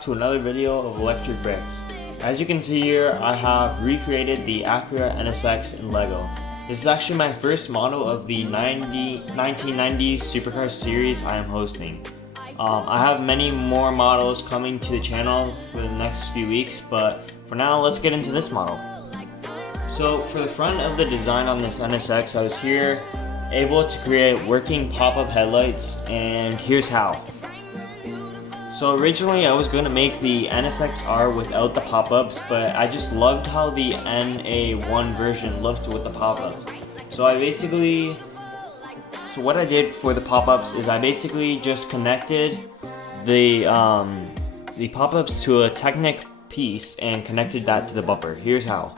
back to another video of electric brakes. As you can see here, I have recreated the Acura NSX in Lego. This is actually my first model of the 1990s supercar series I am hosting. I have many more models coming to the channel for the next few weeks, but for now let's get into this model. So for the front of the design on this NSX, I was here able to create working pop-up headlights, and here's how. So originally I was going to make the NSX-R without the pop-ups, but I just loved how the NA1 version looked with the pop-ups. So what I did for the pop-ups is I basically just connected the pop-ups to a Technic piece and connected that to the bumper. Here's how.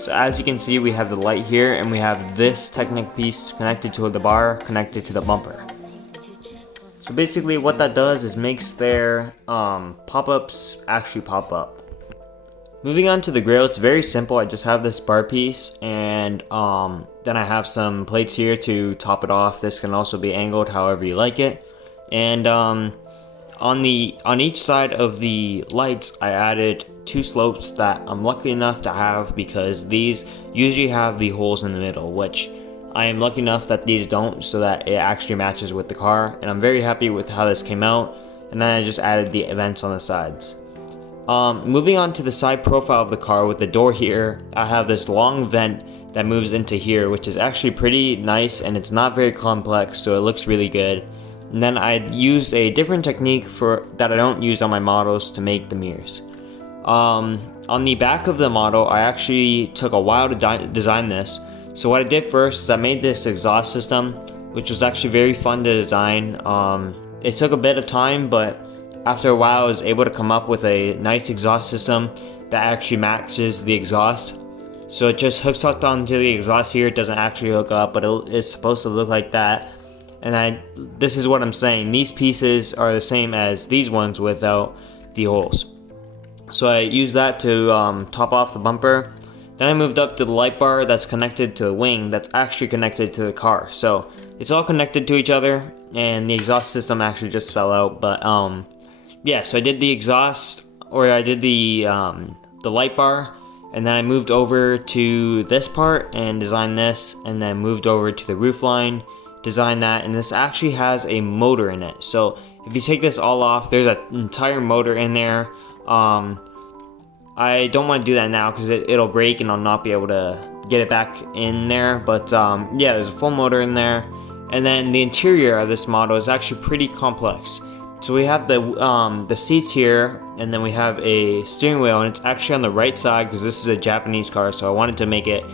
So as you can see, we have the light here, and we have this Technic piece connected to the bar, connected to the bumper. So basically what that does is makes their pop-ups actually pop up. Moving on to the grille, it's very simple. I just have this bar piece, and then I have some plates here to top it off. This can also be angled however you like it. And on each side of the lights, I added two slopes that I'm lucky enough to have, because these usually have the holes in the middle, which I am lucky enough that these don't, so that it actually matches with the car, and I'm very happy with how this came out. And then I just added the vents on the sides. Moving on to the side profile of the car with the door here, I have this long vent that moves into here, which is actually pretty nice, and it's not very complex, so it looks really good. And then I used a different technique that I don't use on my models to make the mirrors. On the back of the model, I actually took a while to design this. So what I did first is I made this exhaust system, which was actually very fun to design. It took a bit of time, but after a while I was able to come up with a nice exhaust system that actually matches the exhaust. So it just hooks up onto the exhaust here. It doesn't actually hook up, but it's supposed to look like that. And this is what I'm saying. These pieces are the same as these ones without the holes. So I used that to top off the bumper. Then I moved up to the light bar that's connected to the wing that's actually connected to the car. So it's all connected to each other, and the exhaust system actually just fell out. But yeah, so I did the exhaust, or I did the light bar, and then I moved over to this part and designed this, and then moved over to the roof line, designed that, and this actually has a motor in it. So if you take this all off, there's an entire motor in there. I don't want to do that now because it'll break and I'll not be able to get it back in there. But yeah, there's a full motor in there. And then the interior of this model is actually pretty complex. So we have the seats here, and then we have a steering wheel, and it's actually on the right side because this is a Japanese car, so I wanted to make it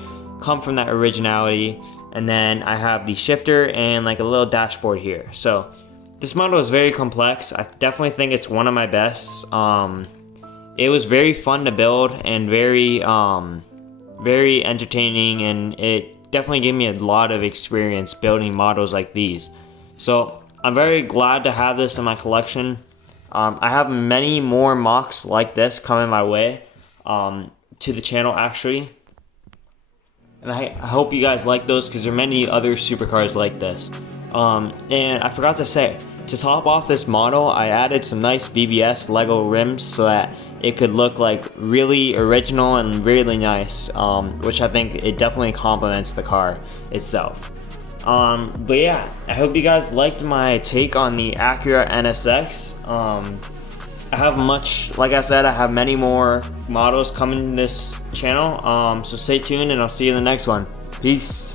come from that originality. And then I have the shifter and like a little dashboard here. So this model is very complex. I definitely think it's one of my best. It was very fun to build and very entertaining, and it definitely gave me a lot of experience building models like these. So I'm very glad to have this in my collection. I have many more mocks like this coming my way to the channel actually. And I hope you guys like those, because there are many other supercars like this. And I forgot to say, to top off this model, I added some nice BBS Lego rims so that it could look like really original and really nice, which I think it definitely complements the car itself. But yeah, I hope you guys liked my take on the Acura NSX. I have like I said, I have many more models coming to this channel, so stay tuned, and I'll see you in the next one. Peace.